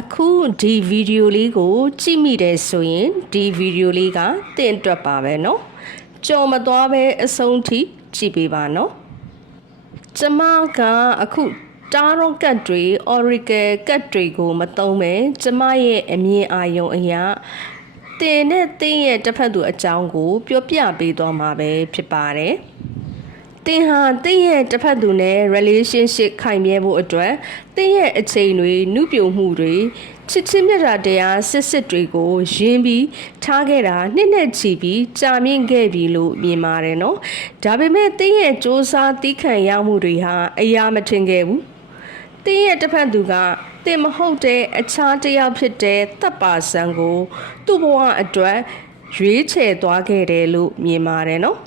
အခုဒီဗီဒီယိုလေးကိုကြည့်မိတယ်ဆိုရင်ဒီဗီဒီယိုလေးကသင်အတွက်ပါပဲเนาะကြော်မသွားပဲအဆုံးထိကြည့်ပေးပါเนาะကျမကအခုတာရောကတ်တွေ Oracle ကတ်တွေကိုမသုံးပဲကျမရဲ့အမြင်အာရုံအရာတင်နဲ့တင်းရဲ့တစ်ဖက်သူအကြောင်းကိုပြောပြပေးသွားမှာပဲဖြစ်ပါတယ်တင်ဟာတင်းရဲ့တစ်ဖက်သူနဲ့ relationship ခိုင်မြဲဖို့အတွက်တင်းရဲ့အချိန်တွေနှုပြိုမှုတွေချစ်ချင်းမြတ်တာတရားစစ်တွေကိုရင်းပြီးထားခဲ့တာနှစ်နဲ့ချီပြီးကြာမြင့်ခဲ့ပြီလို့မြင်ပါတယ်နော်ဒါပေမဲ့တင်းရဲ့စ조사တီးခံရမှုတွေဟာအရာမထင်ခဲ့ဘူးတင်းရဲ့တစ်ဖက်သူကတင်မဟုတ်တဲ့အခြားတစ်ယောက်ဖြစ်တဲ့တပ်ပါဆန်ကိုသူ့ဘဝအတွက်ရွေးချယ်သွားခဲ့တယ်လို့မြင်ပါတယ်နော်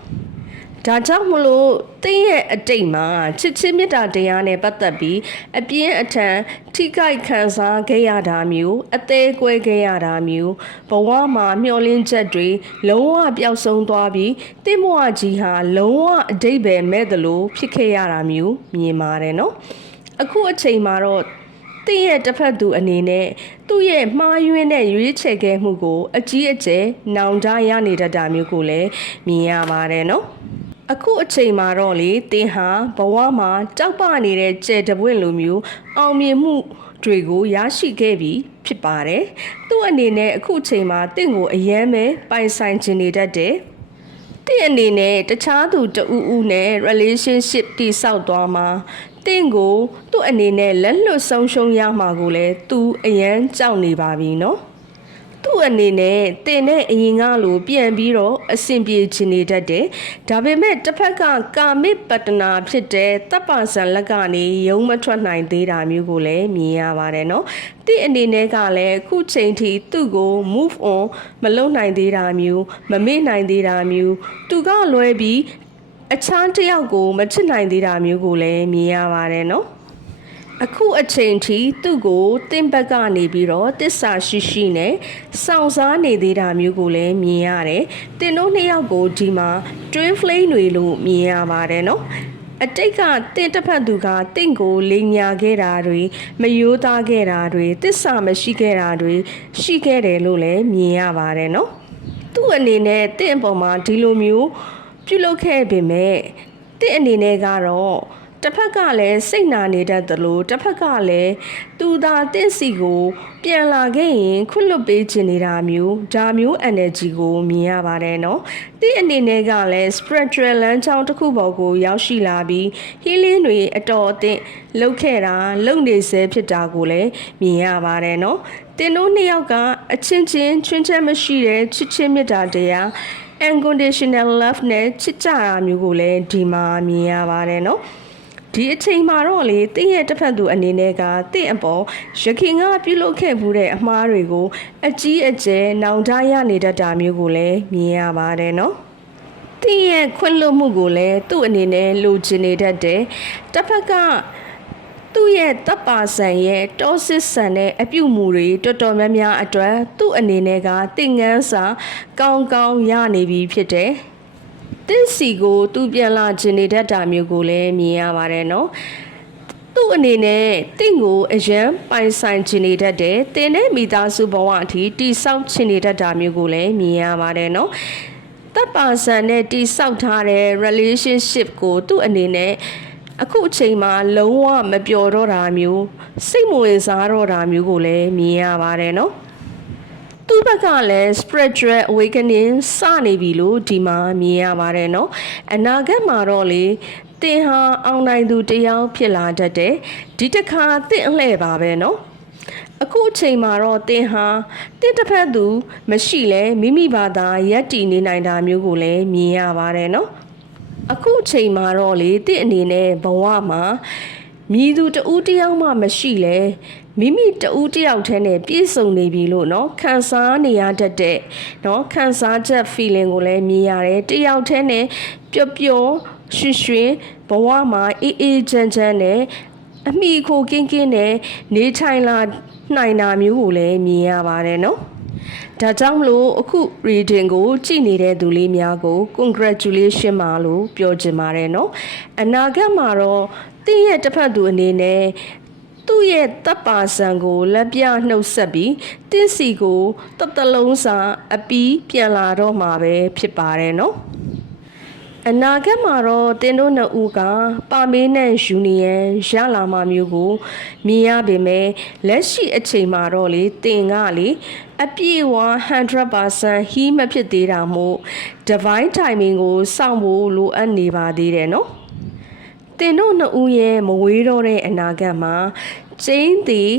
ဒါကြောင့်မလို့တင်းရဲ့အတိတ်မှာချစ်ချင်းမြတ်တာတရားနဲ့ပတ်သက်ပြီးအပြင်းအထန်ထိခိုက်ခံစားခဲ့ရတာမျိုးအသေးကွဲခဲ့ရတာမျိုးဘဝမှာမျောလင်းချက်တွေလုံးဝပျောက်ဆုံးသွားပြီးတင်းဘဝကြီးဟာလုံးဝအတိတ်ပဲမဲ့တယ်လို့ဖြစ်ခဲ့ရတာမျိုးမြင်ပါတယ်နော်အခုအချိန်မှာတော့တင်းရဲ့တစ်ဖက်သူအနေနဲ့သူ့ရဲ့မှားယွင်းတဲ့ရွေးချယ်ခဲ့မှုကိုအကြီးအကျယ်နောင်တရနေတတ်တာမျိုးကိုလည်းမြင်ရပါတယ်နော်အခုအချိန်မှာတော့လေတင်းဟာဘဝမှာကြောက်ပနေတဲ့ကြဲတပွင့်လိုမျိုးအောင်မြင်မှုတွေကိုရရှိခဲ့ပြီးဖြစ်ပါတယ်သူ့အနေနဲ့အခုအချိန်မှာတင့်ကိုအယမ်းပဲပိုင်ဆိုင်ခြင်းနေတတ်တယ်တင့်အနေနဲ့တခြားသူတဦးဦးနဲ့ relationship တည်ဆောက်သွားမှာတင့်ကိုသူ့အနေနဲ့လက်လွတ်ဆုံးရှုံးရမှာကိုလည်းသူအယမ်းကြောက်နေပါပြီနော်သူ့အနေနဲ့တင်တဲ့အရင်ကလိုပြန်ပြီးတော့အဆင်ပြေခြင်းနေတတ်တယ်ဒါပေမဲ့တစ်ဖက်ကကာမိပတ္တနာဖြစ်တဲ့တပ်ပါဆန်လက်ကနေယုံမထွက်နိုင်သေးတာမျိုးကိုလည်းမြင်ရပါတယ်နော်တင့်အနေနဲ့ကလည်းအခုချိန်ထိသူ့ကို move on မလုပ်နိုင်သေးတာမျိုးမမေ့နိုင်သေးတာမျိုးသူကလွဲပြီးအခြားတစ်ယောက်ကိုမချစ်နိုင်သေးတာမျိုးကိုလည်းမြင်ရပါတယ်နော်အခုအချိန်ထိသူ့ကိုတင်းဘက်ကနေပြီးတော့တစ္ဆာရှိရှိနဲ့စောင့်စားနေသေးတာမျိုးကိုလည်းမြင်ရတယ်။တင်တို့နှစ်ယောက်ကိုဒီမှာ twin flame တွေလို့မြင်ရပါတယ်နော်။အတိတ်ကတင်တစ်ဖက်သူကတင့်ကိုလိန်ညာခဲ့တာတွေမယိုးသားခဲ့တာတွေတစ္ဆာမရှိခဲ့တာတွေရှိခဲ့တယ်လို့လည်းမြင်ရပါတယ်နော်။သူ့အနေနဲ့တင့်အပေါ်မှာဒီလိုမျိုးပြုလုပ်ခဲ့ပေမဲ့တင့်အနေနဲ့ကတော့တစ်ဖက်ကလည်းစိတ်နာနေတတ်သလိုတစ်ဖက်ကလည်းသူသာတင့်စီကိုပြန်လာခဲ့ရင်ခွတ်လွတ်ပေးခြင်းနေတာမျိုးဒါမျိုး energy ကိုမြင်ရပါတယ်နော်တင့်အနေနဲ့ကလည်း spiritual လမ်းကြောင်းတစ်ခုပေါ်ကိုရောက်ရှိလာပြီး healing တွေအတော်အသင့်လုပ်ခဲ့တာလုပ်နေစေဖြစ်တာကိုလည်းမြင်ရပါတယ်နော်တင်တို့နှစ်ယောက်ကအချင်းချင်းချွင်းချက်မရှိတဲ့ချစ်ချင်းမြတ်တာတရား unconditional love နဲ့ချစ်ကြတာမျိုးကိုလည်းဒီမှာမြင်ရပါတယ်နော်ဒီအချိန်မှာတော့လေတင့်ရဲ့တစ်ဖက်သူအနေနဲ့ကတင့်အပေါ်ရခင်ကပြုလုပ်ခဲ့မှုတဲ့အမှားတွေကိုအကြီးအကျယ်နောင်တရနေတတ်တာမျိုးကိုလည်းမြင်ရပါတယ်နော်တင့်ရဲ့ခွင့်လွှတ်မှုကိုလည်းသူ့အနေနဲ့လိုချင်နေတတ်တယ်တစ်ဖက်ကသူ့ရဲ့တပ်ပါဆန်ရဲ့တောစစ်ဆန်တဲ့အပြုတ်မှုတွေတော်တော်များများအတွက်သူ့အနေနဲ့ကတင့်ငန်းစာကောင်းကောင်းရနေပြီဖြစ်တယ်တင့်စီကိုသူပြန်လာခြင်းနေတတ်တာမျိုးကိုလည်းမြင်ရပါတယ်နော်သူ့အနေနဲ့တင့်ကိုအယံပိုင်ဆိုင်ခြင်းနေတတ်တယ်တင်တဲ့မိသားစုဘဝအထိတိဆောက်ခြင်းနေတတ်တာမျိုးကိုလည်းမြင်ရပါတယ်နော်တပ်ပါဆန်နဲ့တိဆောက်ထားတဲ့ relationship ကိုသူ့အနေနဲ့အခုအချိန်မှာလုံးဝမပျော်တော့တာမျိုးစိတ်မဝင်စားတော့တာမျိုးကိုလည်းမြင်ရပါတယ်နော်သူ့ဘက်ကလည်း spiritual awakening စနေပြီလို့ဒီမှာမြင်ရပါတယ်နော်အနာဂတ်မှာတော့လေတင်ဟာအောင်နိုင်သူတယောက်ဖြစ်လာတတ်တယ်ဒီတစ်ခါတင့်အလှဲ့ပါပဲနော်အခုအချိန်မှာတော့တင်ဟာတင့်တစ်ဖက်သူမရှိလဲမိမိဘာသာရက်တည်နေနိုင်တာမျိုးကိုလည်းမြင်ရပါတယ်နော်အခုအချိန်မှာတော့လေတင့်အနေနဲ့ဘဝမှာမြည်သူတဦးတယောက်မှမရှိလဲမိမိတဦးတယောက်တည်းနဲ့ပြည့်စုံနေပြီလို့เนาะခံစားနေရတတ်တဲ့เนาะခံစားချက် feeling ကိုလည်းမြင်ရတယ်တယောက်တည်းနဲ့ပျော်ပျော်ရွှင်ရွှင်ဘဝမှာအေးအေးချမ်းချမ်းနဲ့အမိခိုကင်းကင်းနဲ့နေထိုင်လာနိုင်တာမျိုးကိုလည်းမြင်ရပါတယ်เนาะဒါကြောင့်မလို့အခု reading ကိုကြည့်နေတဲ့သူလေးများကို congratulation ပါလို့ပြောချင်ပါတယ်เนาะအနာဂတ်မှာတော့တင့်ရဲ့တစ်ဖက်သူအနေနဲ့ သူ့ရဲ့တပ်ပါဆံကိုလက်ပြနှုတ်ဆက်ပြီးတင်းစီကိုတလုံးစာအပီးပြန်လာတော့မှာပဲဖြစ်ပါတယ်နော်အနာဂတ်မှာတော့တင်တို့နှစ်ဦးကပါမေးနဲ့ယူနီယံရလာမှာမျိုးကိုမြင်ရပေမဲ့လက်ရှိအချိန်မှာတော့လေတင်ကလေအပြည့်အဝ 100% ဟီးမဖြစ်သေးတာမို့ divine timing ကိုစောင့်ဖို့လိုအပ်နေပါသေးတယ်နော်တင်တို့နှစ်ဦးရဲ့မဝေးတော့တဲ့အနာဂတ်မှာကျင်းသည်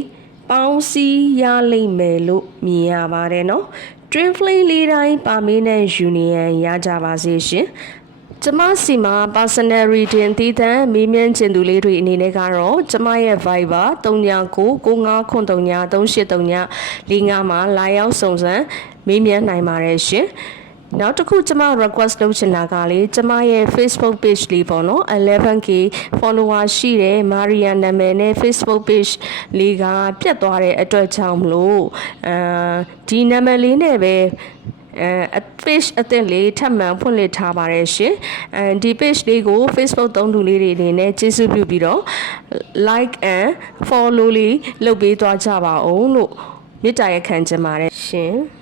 ပေါင်းစည်းရလိမ့်မယ်လို့မြင်ရပါတယ်နော် Dream Flame လေးတိုင်းပါမေးနဲ့ယူနီယံရကြပါစေရှင်ကျမစီမှာ personal reading တည်တံမေးမြန်းခြင်းသူလေးတွေအနေနဲ့ကတော့ကျမရဲ့ Viber 3999538353မှာလာရောက်စုံစမ်းမေးမြန်းနိုင်ပါတယ်ရှင်နောက်တစ်ခုကျမ request လုပ်ချင်တာကလေကျမရဲ့ Facebook page လေးပေါ့နော် 11k follower ရှိတဲ့ Maria နာမည်နဲ့ Facebook page လေးကပြတ်သွားတဲ့အတွက်ကြောင့်မလို့ဒီနာမည်လေးနဲ့ပဲpage အသစ်လေးထပ်မံဖွင့်လှစ်ထားပါတယ်ရှင်ဒီ page လေးကို Facebook သုံးသူလေးတွေအနေနဲ့ကျေးဇူးပြုပြီးတော့ like and follow လေးလုပ်ပေးသွားကြပါအောင်လို့မေတ္တာရက်ခံချင်ပါတယ်ရှင်